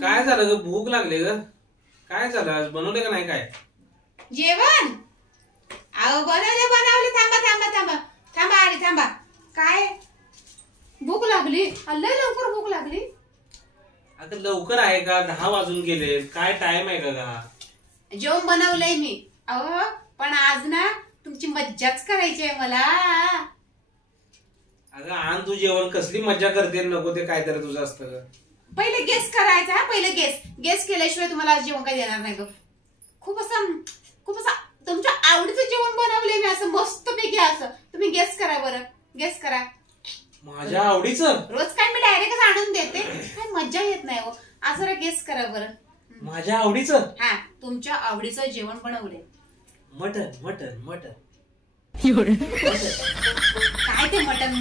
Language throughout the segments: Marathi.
काय झालं ग? भूक लागली ग? काय झालं? आज बनवले का नाही काय जेवण? अहो बनवले. थांबा थांबा थांबा थांबा आली थांबा. काय भूक लागली? लय लवकर भूक लागली? आता लवकर आहे का? 10 वाजून गेले. काय टाइम आहे का? जेवण बनवलंय मी. अहो पण आज ना तुमची मज्जाच करायची आहे मला. अगं आण तू जेवण. कसली मज्जा करते? नको ते काहीतरी तुझं असतं. पहिले गेस करायचा. पहिले गेस केल्याशिवाय तुम्हाला जेवण काही देणार नाही ग. खूप असं तुमच्या आवडीचं जेवण बनवलंय मी, असं मस्तपैकी. असं तुम्ही गेस करा बरं. गेस करा. माझ्या आवडीचं? रोज काय मी डायरेक्ट आणून देते, काय मज्जा येत नाही हो. आज जरा गेस करा बरं. माझ्या आवडीचं? हा, तुमच्या आवडीचं जेवण बनवलंय. Mutton mutton mutton. काय ते मटन?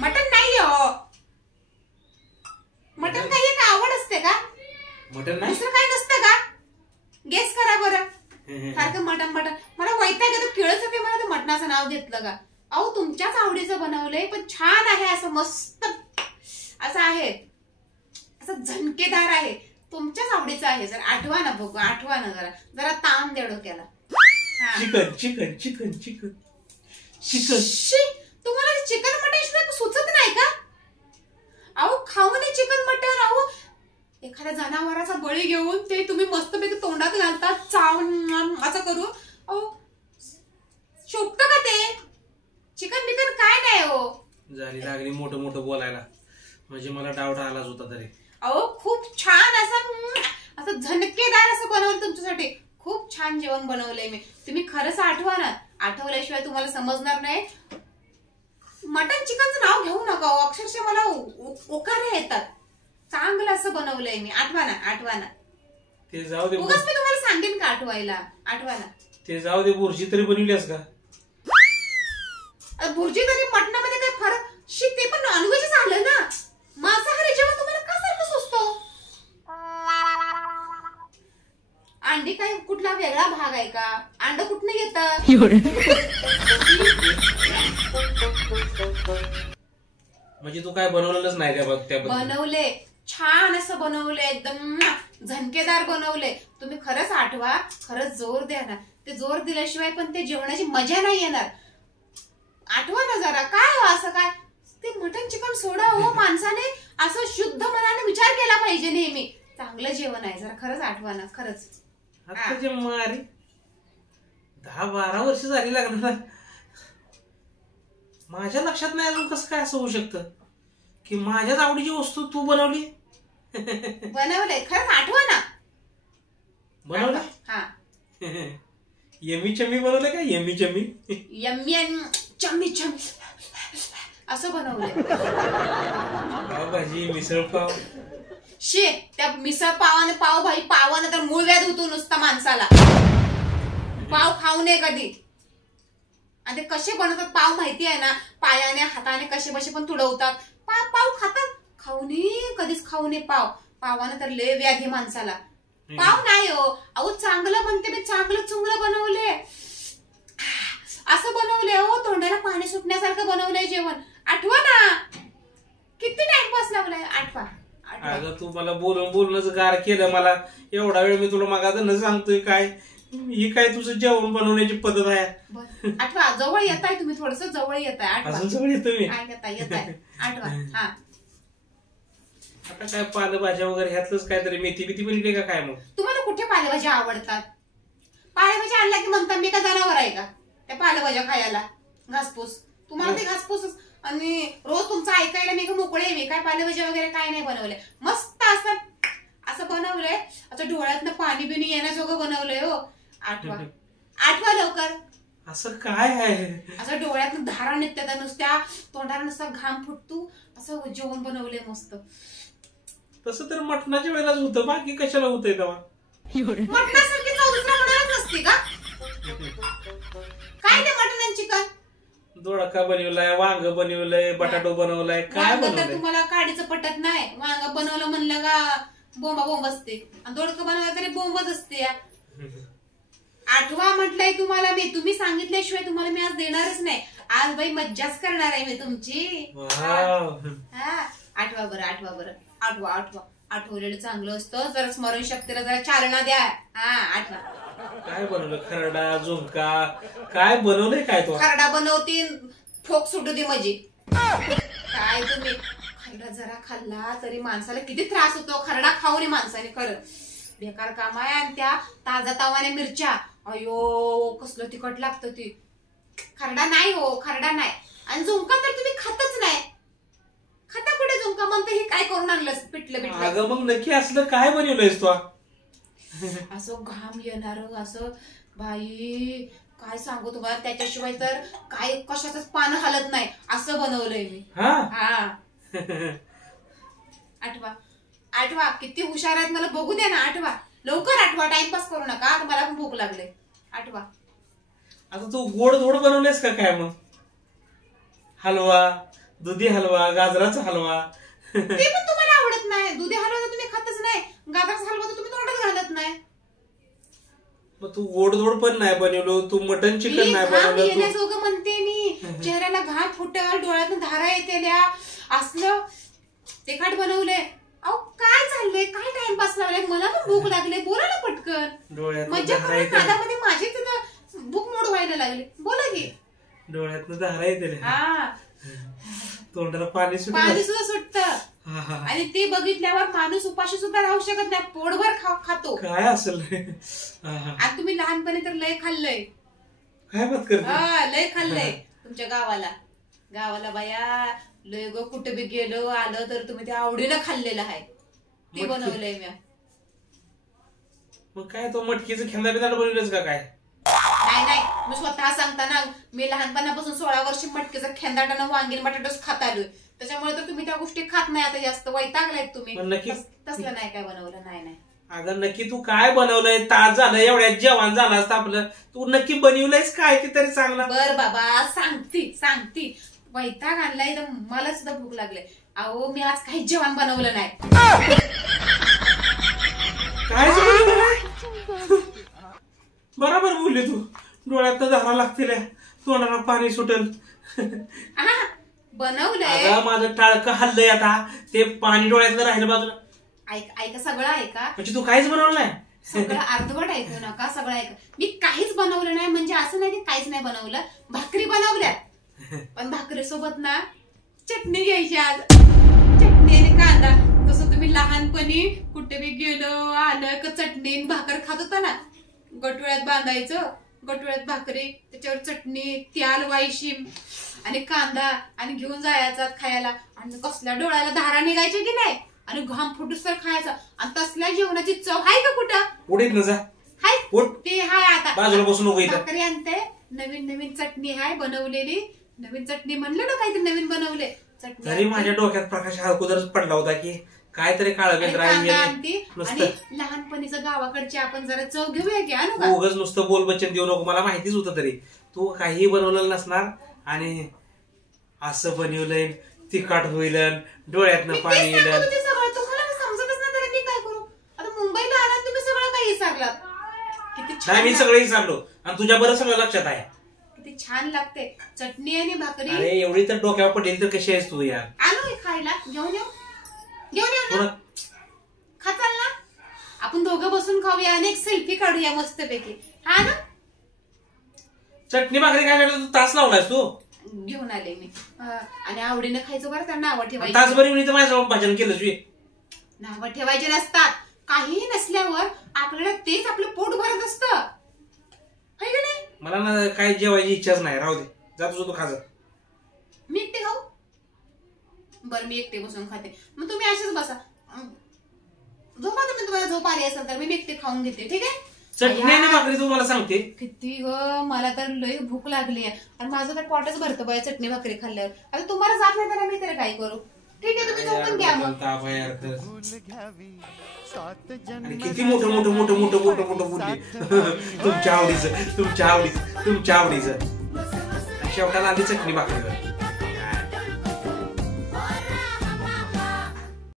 मटन नाही हो. मटन काही एक आवड असते का? मटन नाही? दुसरं काही नसतं का? गेस करा बरं. सारखं मटन. मला वैताग येतो, किळस होते मला ते मटणाचं नाव घेतलं का. अहो तुमच्याच आवडीचं बनवलंय, पण छान आहे. असं मस्त असं आहे, असं झणकेदार आहे. तुमच्याच आवडीचं आहे. जर आठवा ना बघू, आठवा ना जरा ताण दे डोक्याला. Chicken chicken chicken chicken chicken. तुम्हाला चिकन मटन सुचत नाही का? अहो खाऊ नये चिकन मटन. अहो एखाद्या जनावराचा बळी घेऊन ते तुम्ही मस्तपैकी तोंडात घालतात, चावून असं करू. अहो शोभतं का ते? चिकन बिकन काय नाही हो. झाली लागली मोठं बोलायला, म्हणजे मला डाऊट आलाच होता तरी. अहो खूप छान असं झणकेदार असं बनवलं तुमच्यासाठी. खूप छान जेवण बनवलंय मी. तुम्ही खरंच आठवा ना. आठवल्याशिवाय तुम्हाला समजणार नाही. मटन चिकनचं नाव घेऊ नका. अक्षरशः मला ओकारे येतात. चांगलं असं बनवलंय मी. आठवा ना. ते जाऊ दे. उगाच मी तुम्हाला सांगेन का आठवायला. आठवा ना. ते जाऊ दे. बुर्जी तरी बनवलीस का? बुर्जी तरी मटणामध्ये काय फरक? ते पण नॉनव्हेजच आलं ना. मांसाहारी जेवण तुम्हाला का सारखं सुचतं? अंडी काय कुठला वेगळा भाग आहे का? अंड कुठनं येतं? म्हणजे तू काय बनवलेलंच नाही त्याबद्दल? बनवले. छान असं बनवले. एकदम झणकेदार बनवले. तुम्ही खरंच आठवा. खरंच जोर द्या ना. ते जोर दिल्याशिवाय पण ते जेवणाची मजा नाही येणार. आठवा ना जरा. काय हो असं काय? ते मटन चिकन सोडा हो. माणसाने असं शुद्ध मनाने विचार केला पाहिजे नेहमी. चांगलं जेवण आहे. जरा खरंच आठवा ना. खरंच. आता मारी 10-12 वर्ष झाली लागणार. माझ्या लक्षात नाही अजून. कसं काय असं होऊ शकतं की माझ्याच आवडीची वस्तू तू बनवली? बनवलंय. खरंच आठवा ना. बनवलं? हा. यमी चमी बनवलं का? यमी चमी चम्मी असं बनवलंय. पावभाजी, मिसळ पाव. त्या मिसळ पावाने पावाने तर मूळ व्याध होतो नुसता माणसाला. पाव खाऊ नये कधी. आणि ते कसे बनवतात पाव माहिती आहे ना? पायाने हाताने कसे पण तुडवतात. पाव खातात. कधीच खाऊ नये पावाने तर लय व्याधी माणसाला. पाव नाही हो. अहो चांगलं म्हणते मी. चांगलं चुंगलं बनवले. असं बनवलंय हो. तोंडाला पाणी सुटण्यासारखं बनवलंय जेवण. आठवा ना. किती टाइमपास लावलाय. आठवा. अगं तू मला बोलूनच गार केलं. मला एवढा वेळ मी तुला मागायचं सांगतोय. काय ही काय तुझं जेवण बनवण्याची पद्धत आहे? आठवा. जवळ येत आहे तुम्ही. थोडस जवळ येत आहे. अजून जवळ येतो मी. येत आहे. आठवा. हा. आता काय पालेभाज्या वगैरे ह्यातलंच काहीतरी मेथी बिथी बनली का काय? मग तुम्हाला कुठे पालेभाज्या आवडतात? पालेभाज्या आणल्या की म्हणता मी का जनावर आहे का त्या पालेभाज्या खायला? घासपूस. तुम्हाला ते घासपूस. आणि रोज तुमचं ऐकायला मी का मोकळे मी. काय पालेभाज्या वगैरे काय नाही बनवले. मस्त असं बनवलंय. आता डोळ्यातनं पाणी बिणी येण्याजोगं बनवलंय हो. आठवा लवकर. असं काय आहे? असं डोळ्यातनं धारा निघतात नुसत्या. तोंडाला नुसता घाम फुटतो. असं जेवण बनवलंय मस्त. तसं तर मटणाच्या वेळेलाच होतं. बाकी कशाला होतंय तेव्हा? मटणासारखी चव दुसऱ्या कोणालाच नसते का? काय ते मटण आणि चिकन? दोडका बनवलाय, वांग बनवलंय, बटाटो बनवलाय. काय बनवलंय? तुम्हाला काडीचं पटत नाही. वांग बनवलं म्हणलं का बोंब असते. आणि दोडकं बनवलं तरी बोंबच असते. आठवा म्हटलंय तुम्हाला मी, तुम्ही सांगितल्याशिवाय तुम्हाला मी आज देणारच नाही. आज बाई मज्जाच करणार आहे मी तुमची. हा आठवा बरं, आठवा बरं, आठवा आठवा. आठवलेलं चांगलं असतं. जरा स्मरणशक्तीला जरा चालना द्या. हा आठवा. काय बनवलं? खरडा, झुणका, काय बनवलंय? काय तो खरडा बनवतीन, फोक सुटू दे माझी. काय तुम्ही खरडा जरा खाल्ला तरी माणसाला किती त्रास होतो. खरडा खाऊ नये माणसाने, खरं बेकार काम आहे. आणि त्या ताजा तावाने मिरच्या, अयो कसलं तिखट लागतं ती. खरडा नाही हो, खरडा नाही. आणि झुणका तर तुम्ही खातच नाही. खाता कुठे झुणका? म्हणते हे काय करून आणलंस पिटलं पिटलं. अगं मग नक्की असलं काय बनवलंयस तू? असं घाम येणार असं बाई, काय सांगू तुम्हाला. त्याच्याशिवाय तर काय कशाच पान हलत नाही असं बनवलंय मी. हा आठवा आठवा. किती हुशार आहेत मला बघू द्या ना. आठवा लवकर, आठवा. टाइमपास करू नका, आता मला पण भूक लागले. आठवा. आता तू गोड धोड बनवलेस का काय? मग हलवा, दुधी हलवा, गाजराचा हलवा. ते पण तुम्हाला आवडत नाही. दुधी हलवा तर तुम्ही खातच नाही, गाजराचा हलवा तर तुम्ही तोंडात घालत नाही. मग तू गोड धोड पण नाही बनवलं, तू मटन चिकन नाही बनवलं. येण्याजोगं म्हणते मी. चेहऱ्याला घाम फुटल, डोळ्यातून धारा येतेल्या, असलं तिखट बनवलंय. अहो काय चाललंय? काय टाइमपास लावलाय? मला पण भूक लागली. बोला ना पटकन. मज्जा करून कादामध्ये माझी तिथं भूक मोड व्हायला लागली. बोला की. डोळ्यातनं धारा येते, हा तोंडाला पाणी सुद्धा सुटतं. आणि ते बघितल्यावर माणूस उपाशी सुद्धा राहू शकत नाही, पोटभर खातो. काय असेल? आणि तुम्ही लहानपणी तर लय खाल्लंय. काय बात करते? लय खाल्लंय तुमच्या गावाला बाया. लय ग, कुठे बी गेलो आलं तर तुम्ही ते आवडीनं खाल्लेलं आहे. ते बनवलंय मी. मग काय तो मटकीचं खेंदा बिंदा बनवलंच का काय? नाही, मी स्वतः सांगता ना, मी लहानपणापासून 16 वर्ष मटकीचा खेंदाटानं वांगीन बटाटाच खात आलोय. त्याच्यामुळे तर तुम्ही त्या गोष्टी खात नाही आता जास्त. वैतागलाय तुम्ही. तसलं नाही काय बनवलं. नाही. अगं नक्की तू काय बनवलंय? ताज झालं, एवढ्यात जेवण झालं असतं आपलं. तू नक्की बनवलंयस काय ते तरी सांगला. बर बाबा, सांगती. वैताग आणलाय तर मला सुद्धा भूक लागले. अहो मी आज काही जेवण बनवलं नाही. काय बरोबर बोलले तू. डोळ्यात धारा लागतील, तोंडाला पाणी सुटेल. बनवलंय. माझं टाळकं हल्लंय आता, ते पाणी डोळ्यातलं राहिलं बाजूला. ऐका सगळं ऐका. म्हणजे तू काहीच बनवलं नाही? सगळं अर्धवट ऐकू नका, सगळं ऐका. मी काहीच बनवलं नाही. म्हणजे असं नाही की काहीच नाही बनवलं. भाकरी बनवल्या, पण भाकरी सोबत ना चटणी घ्यायची आज. चटणी आणि कांदा. जसं तुम्ही लहानपणी कुठे बी गेलो आलं का चटणी भाकर खात होता ना, गटोळ्यात बांधायचं, गटोळ्यात भाकरी, त्याच्यावर चटणी, त्याल वायशिम आणि कांदा, आणि घेऊन जायचा खायला. आणि कसल्या डोळ्याला धारा निघायच्या की नाही, आणि घाम फुटूस तर खायचा. आणि तसल्या जेवणाची चव आहे का कुठं? उडीत न जा. हाय ते हाय. आता बाजूला बसून नको इथं. भाकरी आणते, नवीन चटणी हाय बनवलेली. नवीन चटणी म्हणलं ना, काहीतरी नवीन बनवले चटणी. तरी माझ्या डोक्यात प्रकाश हा कुदरच पडला होता की काहीतरी काळ आणि लहानपणीचं गावाकडची आपण जरा चव घेऊया की. आणू उगाच नुसतं बोल बच्चन देऊ नको. मला माहितीच होतं तरी तू काही बनवलेलं नसणार. आणि असं बनवलंय, तिखट होईल, डोळ्यातनं पाणी येईल. समजतच नाही तर मी काय करू? आता मुंबईला आलात तुम्ही, सगळं काही विसरलात. किती छान. मी सगळं विसरलो आणि तुझ्या बरं सगळं लक्षात आहे. किती छान लागते चटणी आणि भाकरी. अरे एवढी तर डोक्यावर पडेल तर कशी आहेस तू यार? आणू खायला, घेऊन येऊ खाचाल ना? आपण दोघं बसून खाऊया आणि एक सेल्फी काढूया मस्तपैकी. हा ना? चटणी भाकरी काय तू तास लावलास तू? घेऊन आले मी. आणि आवडीनं खायचं बरं. तर नावं ठेवायची. तासभरी माझं भजन केलं. नावं ठेवायचे नसतात. काहीही नसल्यावर आपल्याला तेच आपलं पोट भरत असतं. है का नाही? मला ना काय जेवायची इच्छाच नाही. राहू दे, जा तुझं तू खा. मी एकटे खाऊ? बरं मी एकटे बसून खाते. मग तुम्ही असेच बसा, झोपा तुम्ही. तुम्हाला झोप आली असेल तर मी एकटे खाऊन घेते. ठीक आहे? चटणी आणि भाकरी तू मला सांगते किती ग. मला तर लय भूक लागली आहे आणि माझं तर पोटच भरतं बाय चटणी भाकरी खाल्ल्यावर. आता तुम्हाला जात नाही तर मी तरी काय करू? ठीक आहे, तुम्ही झोपून घ्या मग. किती मोठं मोठं मोठं मोठं मोठं मोठं बोलली. तुमच्या आवडीचं. शेवटाला आली चटणी भाकरीवर.